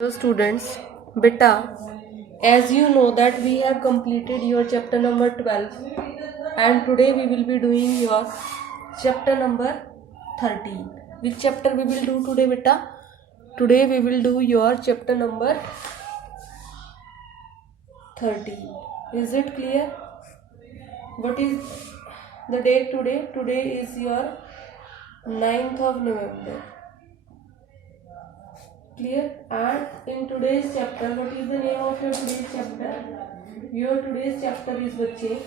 Hello students, beta, as you know that we have completed your chapter number 12 and today we will be doing your chapter number 13. Which chapter we will do today beta? Today we will do your chapter number 13. Is it clear? What is the date today? Today is your 9th of November. Clear? And in today's chapter, what is the name of your today's chapter? Your today's chapter is बच्चे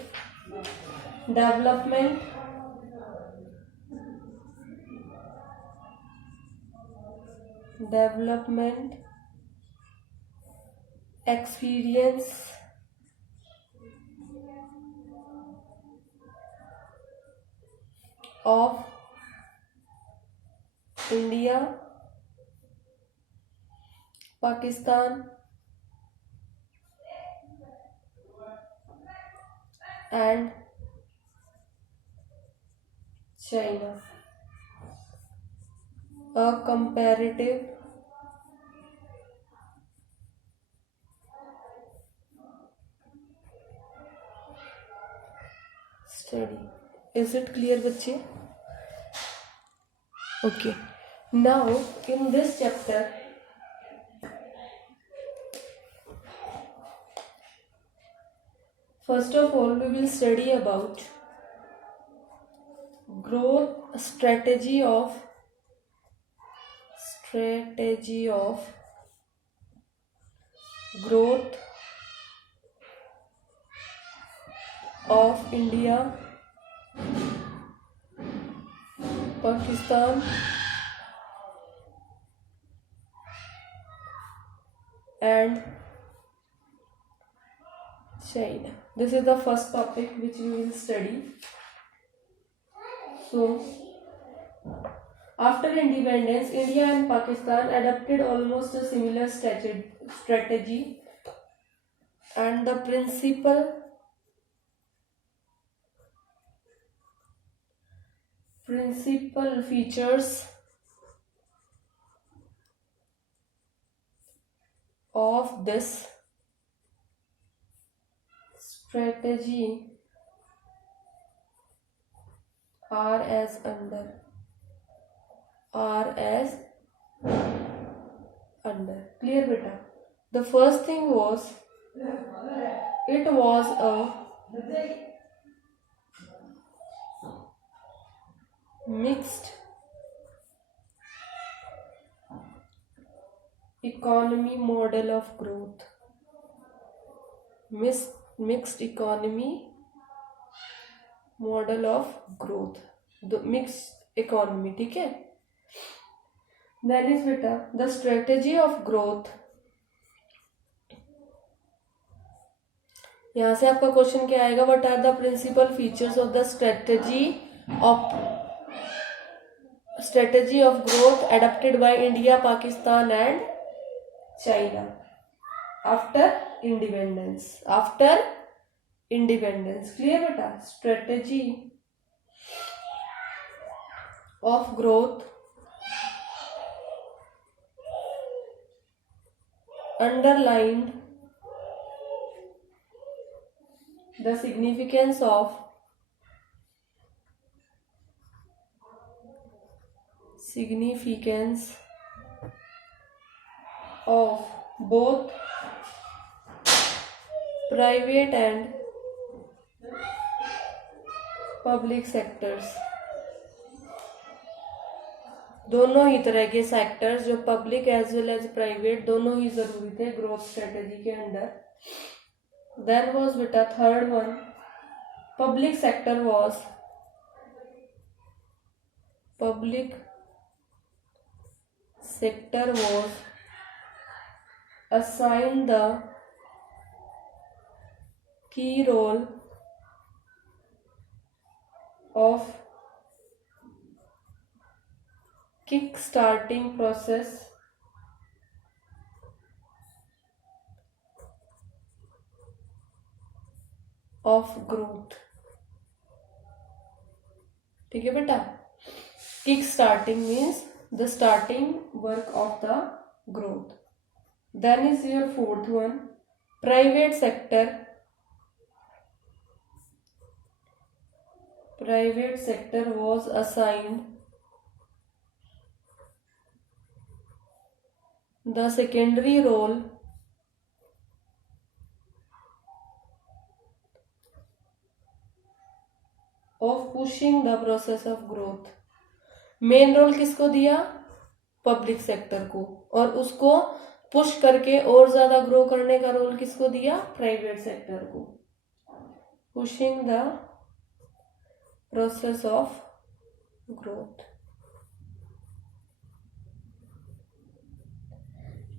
development experience of India, Pakistan and China. A comparative study. Is it clear बच्चे? Okay. Now in this chapter first of all we will study about growth strategy of growth of India, Pakistan and China. This is the first topic which we will study. So after independence, India and Pakistan adopted almost a similar strategy, and the principal features of this strategy are as under. Clear beta? The first thing was it was a mixed economy model of growth. Mixed economy model of growth. The mixed economy, ठीक है? Then is beta the strategy of growth. यहाँ से आपका क्वेश्चन क्या आएगा? What are the principal features of the strategy of growth adopted by India, Pakistan and China after independence? Clear beta? Strategy of growth underlined the significance of both private and public sectors. दोनों ही तरह के sectors जो public as well as private दोनों ही जरूरी थे growth strategy के under. Then was बेटा third one public sector was assigned the key role of kick-starting process of growth. ठीक है बेटा? Kick starting means the starting work of the growth. Then is your fourth one, private sector. Private sector was assigned the secondary role of pushing the process of growth. Main role किसको दिया? Public sector को, और उसको पुश करके और ज्यादा ग्रो करने का रोल किसको दिया? प्राइवेट सेक्टर को. Pushing the process of growth.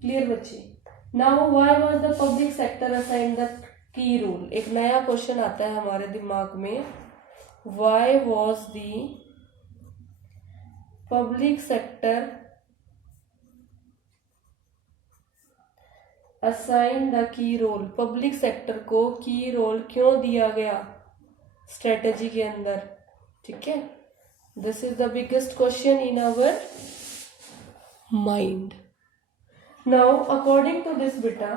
Clear बच्चे? Now why was the public sector assign the key role? एक नया क्वेश्चन आता है हमारे दिमाग में. Why was the public sector assign the key role? Public sector को की रोल क्यों दिया गया स्ट्रेटेजी के अंदर? ठीक है, this is the biggest question in our mind. Now, according to this beta,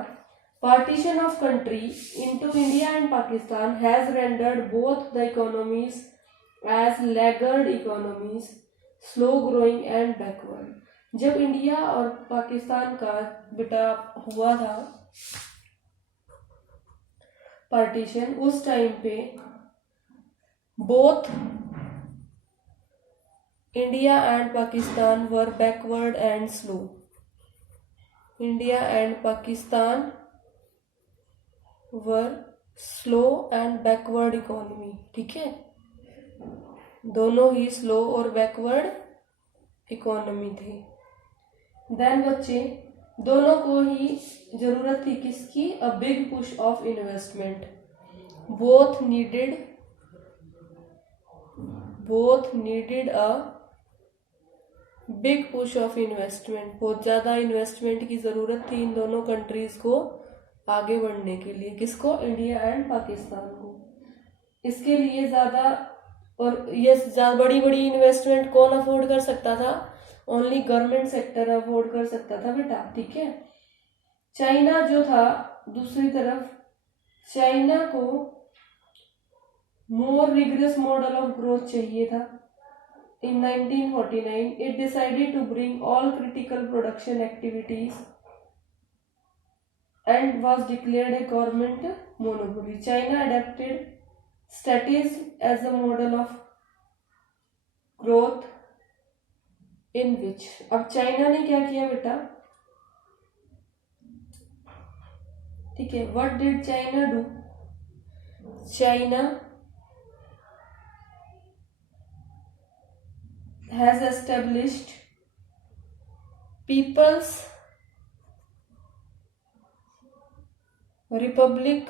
partition of country into India and Pakistan has rendered both the economies as laggard economies, slow growing and backward. जब इंडिया और पाकिस्तान का बेटा हुआ था पार्टीशन, उस टाइम पे both India and Pakistan were backward and slow. India and Pakistan were slow and backward economy. ठीक है, दोनों ही स्लो और बैकवर्ड इकोनॉमी थे. देन बच्चे, दोनों को ही जरूरत थी किसकी? A big push of investment. Both needed a big push of investment. बहुत ज़्यादा इन्वेस्टमेंट की ज़रूरत थी इन दोनों कंट्रीज़ को आगे बढ़ने के लिए. किसको? इंडिया एंड पाकिस्तान को. इसके लिए ज़्यादा, और ये बड़ी बड़ी इन्वेस्टमेंट कौन अफोर्ड कर सकता था? ओनली गवर्नमेंट सेक्टर अफोर्ड कर सकता था बेटा. ठीक है, चाइना जो था दूसरी तरफ, चाइना को मोर रिग्रेस मॉडल ऑफ ग्रोथ चाहिए था. In 1949, it decided to bring all critical production activities and was declared a government monopoly. China adapted statism as a model of growth in which. अब चाइना ने क्या किया बेटा? ठीक है, what did China do? China has established People's Republic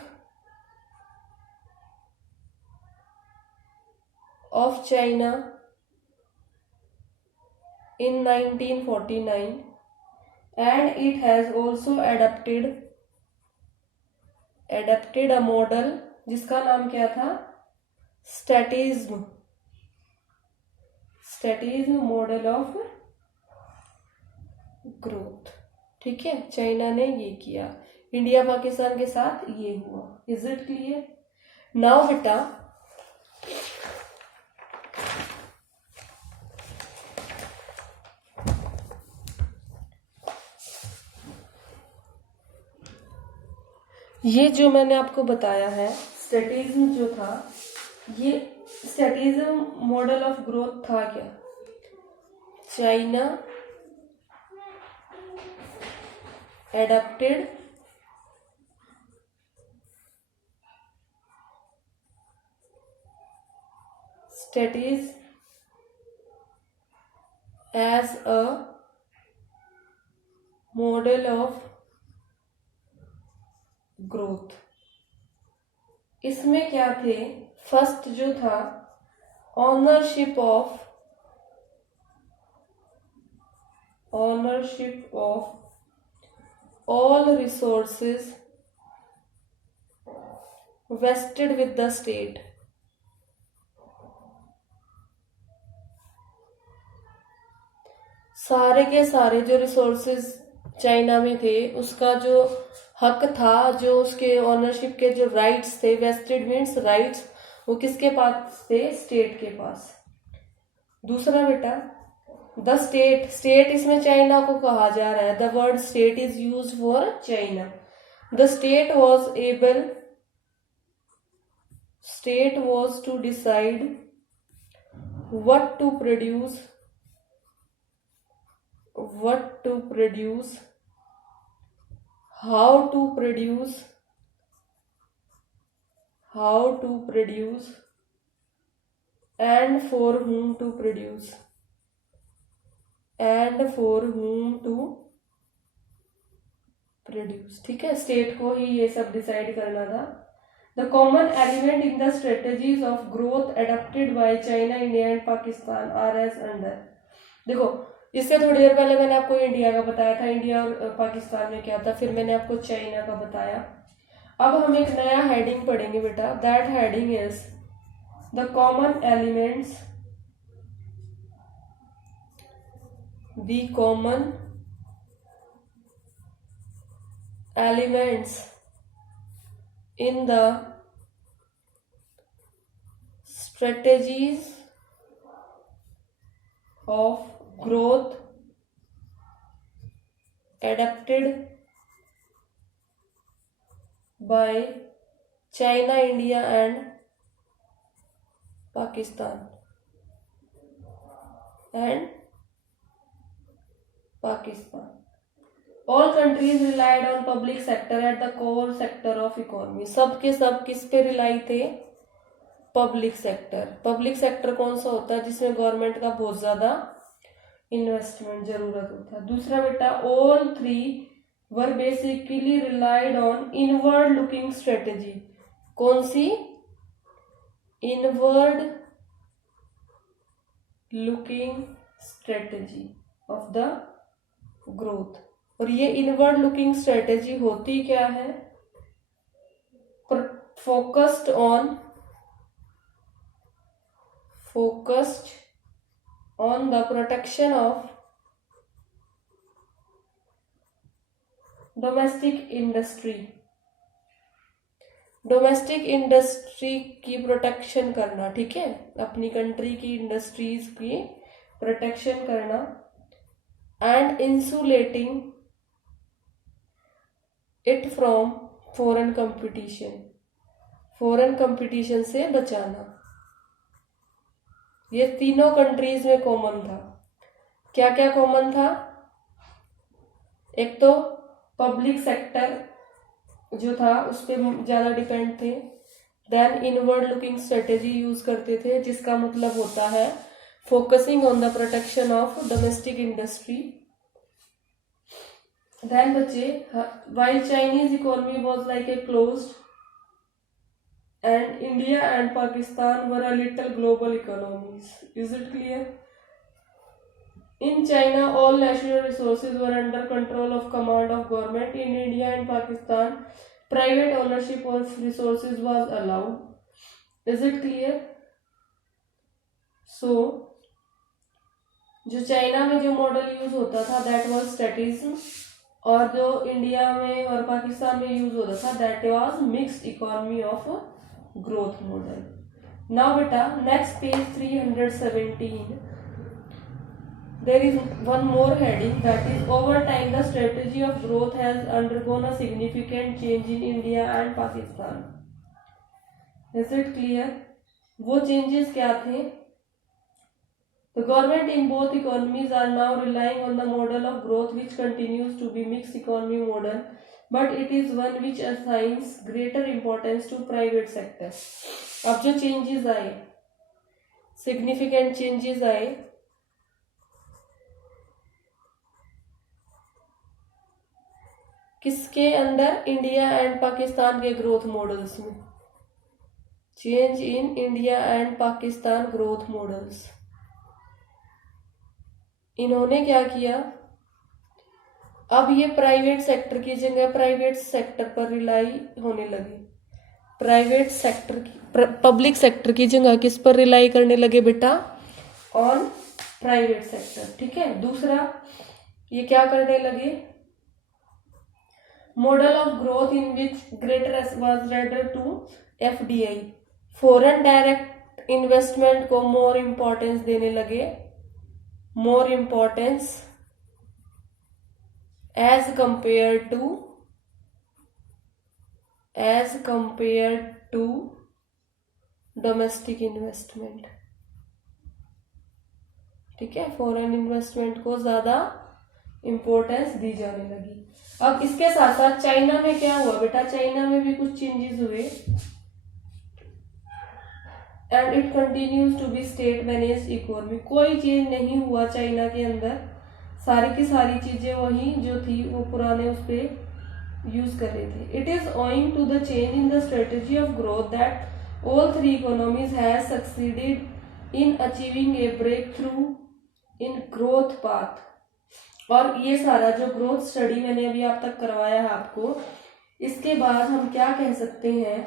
of China in 1949, and it has also adapted a model जिसका नाम क्या था? स्टैटिज्म मॉडल ऑफ ग्रोथ. ठीक है, चाइना ने ये किया. इंडिया पाकिस्तान के साथ ये हुआ. Is it clear? नाउ बेटा, ये जो मैंने आपको बताया है स्टैटिज्म जो था, ये स्टैटिज्म मॉडल ऑफ ग्रोथ था क्या? China adopted statism as a model of growth. इसमें क्या थे? फर्स्ट जो था ownership of all resources vested with the state. सारे के सारे जो रिसोर्सेज चाइना में थे उसका जो हक था, जो उसके ऑनरशिप के जो राइट्स थे, वेस्टेड मीन्स राइट्स, वो किसके पास थे? स्टेट के पास। दूसरा बेटा द स्टेट, स्टेट इसमें चाइना को कहा जा रहा है। The word state is use for China. The state was to decide what to produce, how to produce, and for whom to produce, ठीक है, स्टेट को ही ये सब डिसाइड करना था। The common element in the strategies of growth adopted by China, India and Pakistan are as under. देखो इससे थोड़ी देर पहले मैंने आपको इंडिया का बताया था, इंडिया और पाकिस्तान में क्या था, फिर मैंने आपको चाइना का बताया। अब हम एक नया हेडिंग पढ़ेंगे बेटा। That heading is the common elements, in the strategies of growth adopted by China, India and Pakistan. All countries relied on public sector at the core sector of economy. सब के सब किस पे रिलाई थे? Public sector. पब्लिक सेक्टर कौन सा होता है? जिसमें गवर्नमेंट का बहुत ज्यादा इन्वेस्टमेंट जरूरत होता है। दूसरा बेटा all three were basically relied on inward looking strategy. कौन सी? Inward looking strategy of the growth. और ये इनवर्ड लुकिंग स्ट्रेटेजी होती क्या है? Focused on the protection of domestic industry की प्रोटेक्शन करना, ठीक है, अपनी कंट्री की इंडस्ट्रीज की प्रोटेक्शन करना, and insulating it from foreign competition से बचाना। ये तीनों कंट्रीज में कॉमन था। क्या क्या कॉमन था? एक तो पब्लिक सेक्टर जो था उस पर ज्यादा डिपेंड थे। Then inward looking strategy use करते थे, जिसका मतलब होता है focusing on the protection of domestic industry. Then बच्चे, while Chinese economy was like a closed and India and Pakistan were a little global economies. Is it clear? In China, all national resources were under control of command of government. In India and Pakistan, private ownership of resources was allowed. Is it clear? So, जो चाइना में जो model use होता था that was स्टैटिज्म, और जो इंडिया में और पाकिस्तान में यूज होता था that was mixed economy of growth model. Now बेटा next page 317, there is one more heading that is over time the strategy of growth has undergone a significant change in India and Pakistan. Is it clear? वो changes क्या थे? The government in both economies are now relying on the model of growth which continues to be mixed economy model, but it is one which assigns greater importance to private sector. अब जो changes आए, significant changes आए, किसके अंदर? India and Pakistan के growth models में। Change in India and Pakistan growth models. इन्होंने क्या किया? अब ये प्राइवेट सेक्टर की जगह प्राइवेट सेक्टर पर रिलाई होने लगे। प्राइवेट सेक्टर की, पब्लिक सेक्टर की जगह किस पर रिलाई करने लगे बेटा? ऑन प्राइवेट सेक्टर, ठीक है। दूसरा ये क्या करने लगे? model of growth in which greater was rather to FDI, foreign direct investment को मोर इम्पोर्टेंस देने लगे, more importance as compare to domestic investment. ठीक है, फॉरेन इन्वेस्टमेंट को ज्यादा इम्पोर्टेंस दी जाने लगी। अब इसके साथ साथ चाइना में क्या हुआ बेटा, चाइना में भी कुछ चेंजेस हुए, and it continues to be state manage economy. कोई चेंज नहीं हुआ चाइना के अंदर, सारी की सारी चीजें वही जो थी वो पुराने उस पर यूज कर रहे थे। It is owing to the change in the strategy of growth that all three economies has succeeded in achieving a breakthrough in growth path. और ये सारा जो ग्रोथ स्टडी मैंने अभी आप तक करवाया है आपको, इसके बाद हम क्या कह सकते हैं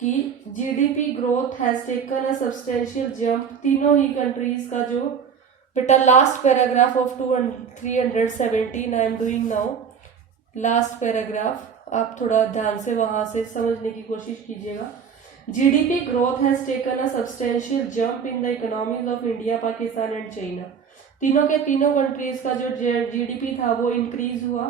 कि GDP growth has taken a substantial jump. तीनों ही कंट्रीज का जो बेटा last paragraph of 317 I am doing now, last paragraph आप थोड़ा ध्यान से वहां से समझने की कोशिश कीजिएगा। GDP growth has taken a substantial jump in the economies of India, Pakistan and China. तीनों के तीनों कंट्रीज का जो जीडीपी था वो इंक्रीज हुआ।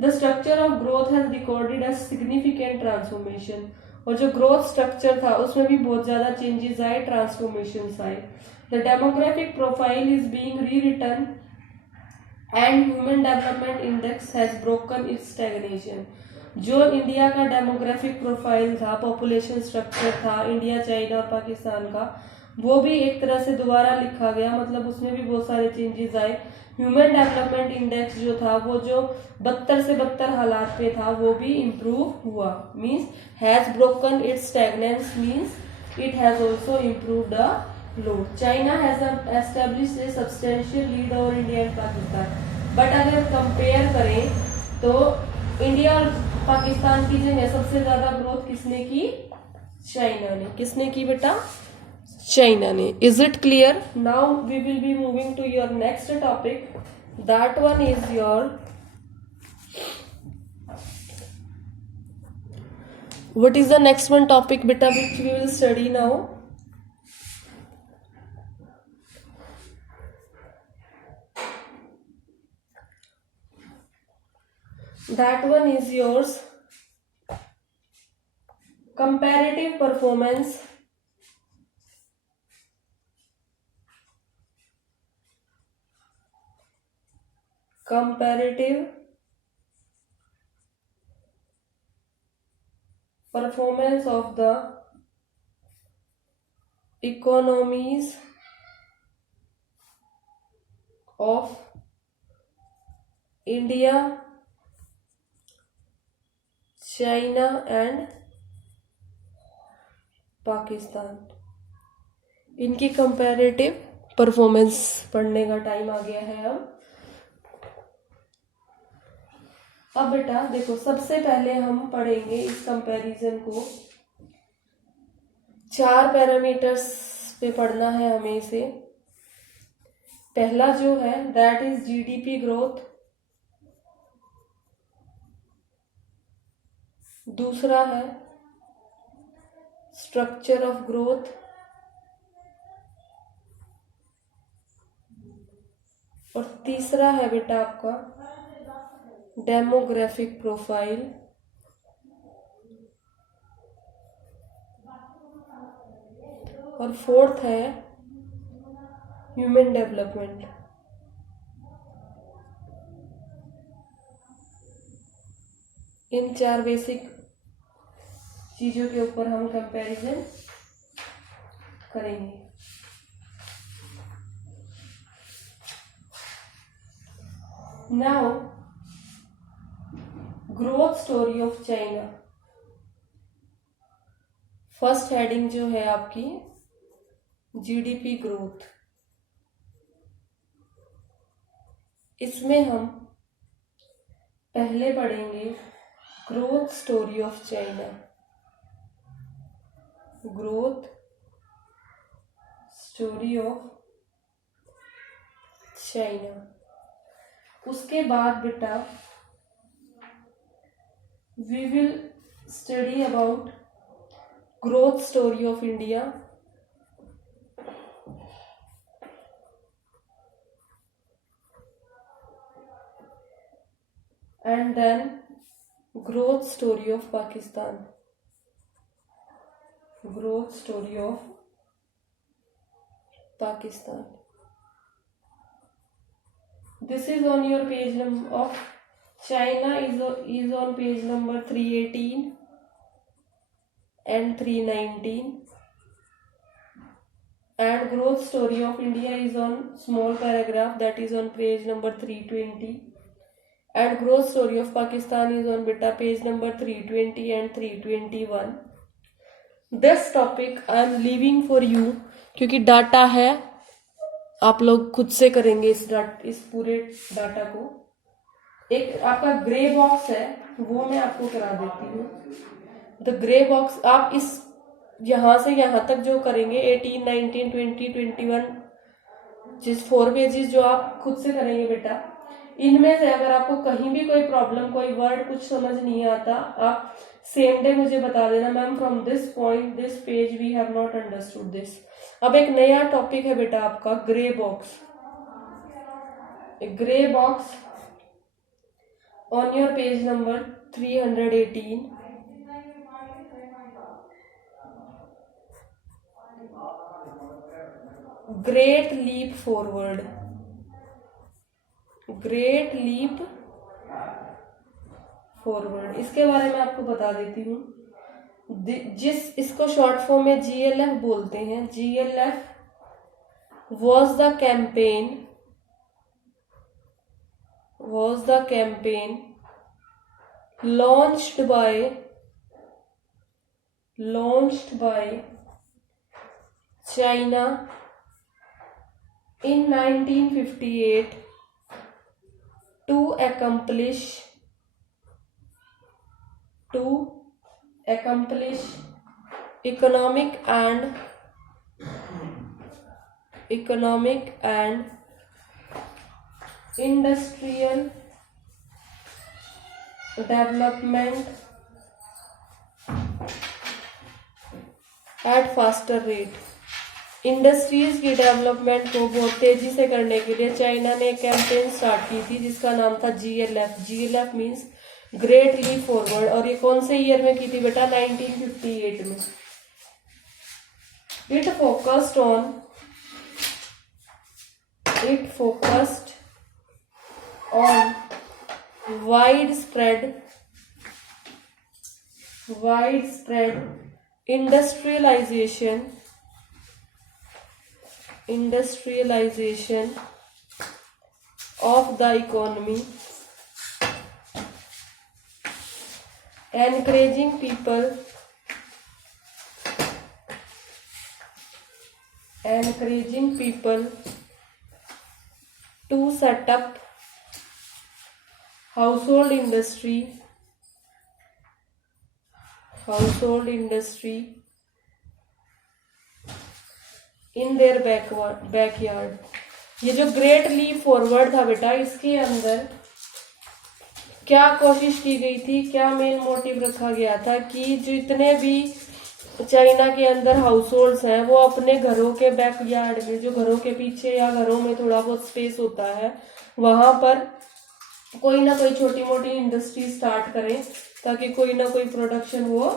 The structure of growth has recorded a significant transformation, और जो ग्रोथ स्ट्रक्चर था उसमें भी बहुत ज्यादा चेंजेस आए, ट्रांसफॉर्मेशन आए। The demographic profile is being rewritten and human development index has broken its stagnation. जो इंडिया का डेमोग्राफिक प्रोफाइल था, पॉपुलेशन स्ट्रक्चर था इंडिया, चाइना और पाकिस्तान का, वो भी एक तरह से दोबारा लिखा गया, मतलब उसमें भी बहुत सारे चेंजेस आए। ह्यूमन डेवलपमेंट इंडेक्स जो था वो जो 72 से 72 हालात पे था वो भी इम्प्रूव हुआ, means has broken its stagnance, means it has also improved a lot. China has established a substantial lead over India and Pakistan. But अगर कंपेयर करें तो इंडिया और पाकिस्तान की जगह सबसे ज्यादा ग्रोथ किसने की, चाइना ने। किसने की बेटा, चाइना ने। Is it clear? Now we will be moving to your next topic, that one is your what is the next one topic beta which we will study now? That one is yours comparative performance of the economies of India, China and Pakistan. इनकी comparative performance पढ़ने का टाइम आ गया है अब बेटा देखो, सबसे पहले हम पढ़ेंगे इस कंपैरिजन को। 4 पैरामीटर्स पे पढ़ना है हमें इसे। पहला जो है दैट इज जीडीपी ग्रोथ, दूसरा है स्ट्रक्चर ऑफ ग्रोथ, और तीसरा है बेटा आपका डेमोग्राफिक प्रोफाइल, और फोर्थ है ह्यूमन डेवलपमेंट। इन 4 बेसिक चीजों के ऊपर हम कंपैरिजन करेंगे। Now growth story of China. First heading जो है आपकी जीडीपी ग्रोथ, इसमें हम पहले पढ़ेंगे growth story of China, growth story of China. उसके बाद बेटा we will study about growth story of India, and then growth story of Pakistan. Growth story of Pakistan. This is on your page number of China is on page number 318 and 319, and growth story of India is on small paragraph, that is on page number 320, and growth story of Pakistan is on beta page number 320 and 321. This topic I am leaving for you, क्योंकि डाटा है, आप लोग खुद से करेंगे इस पूरे डाटा को। एक आपका ग्रे बॉक्स है, वो मैं आपको करा देती हूँ। द ग्रे बॉक्स आप इस यहाँ से यहाँ तक जो करेंगे 18, 19, 20, 21, जिस 4 पेजेस जो आप खुद से करेंगे बेटा, इनमें से अगर आपको कहीं भी कोई प्रॉब्लम, कोई वर्ड कुछ समझ नहीं आता, आप सेम डे मुझे बता देना, ma'am from this point this page we have not understood this. अब एक नया टॉपिक है बेटा आपका grey box. Grey box on your page number 318, great leap forward. Great leap forward, इसके बारे में आपको बता देती हूँ। जिस इसको शॉर्ट फॉर्म में GLF बोलते हैं। GLF was the campaign launched by China in 1958 to accomplish economic and industrial development at faster rate। Industries की डेवलपमेंट को बहुत तेजी से करने के लिए चाइना ने एक कैंपेन स्टार्ट की थी जिसका नाम था GLF। GLF means great leap forward, और ये कौन से ईयर में की थी बेटा? 1958 में। It focused on widespread industrialization of the economy, encouraging people to set up household industry in their backyard। ये जो ग्रेट लीप फॉरवर्ड था बेटा, इसके अंदर क्या कोशिश की गई थी, क्या मेन मोटिव रखा गया था कि जितने भी चाइना के अंदर हाउस होल्ड्स हैं वो अपने घरों के बैकयार्ड में, जो घरों के पीछे या घरों में थोड़ा बहुत स्पेस होता है, वहां पर कोई ना कोई छोटी मोटी इंडस्ट्री स्टार्ट करें ताकि कोई ना कोई प्रोडक्शन वो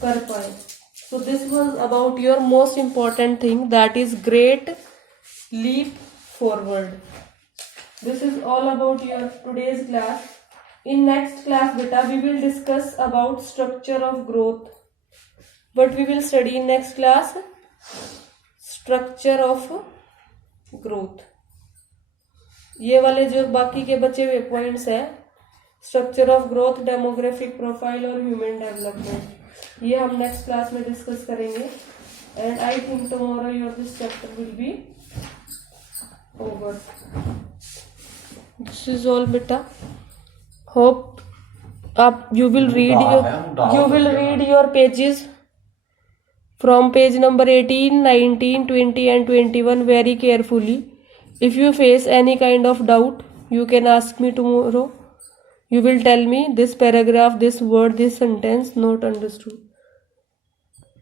कर पाए। So this was about your most important thing, that is great leap forward. This is all about your today's class. In next class beta we will discuss about structure of growth. What we will study in next class? Structure of growth. ये वाले जो बाकी के बचे हुए पॉइंट्स हैं, structure of growth, demographic profile और human development, ये हम नेक्स्ट क्लास में डिस्कस करेंगे। And I think tomorrow your this chapter will be over. This is all बेटा। होप आप you will read your pages from page number 18, 19, 20 and 21 very carefully. If you face any kind of doubt, you can ask me tomorrow. You will tell me this paragraph, this word, this sentence not understood.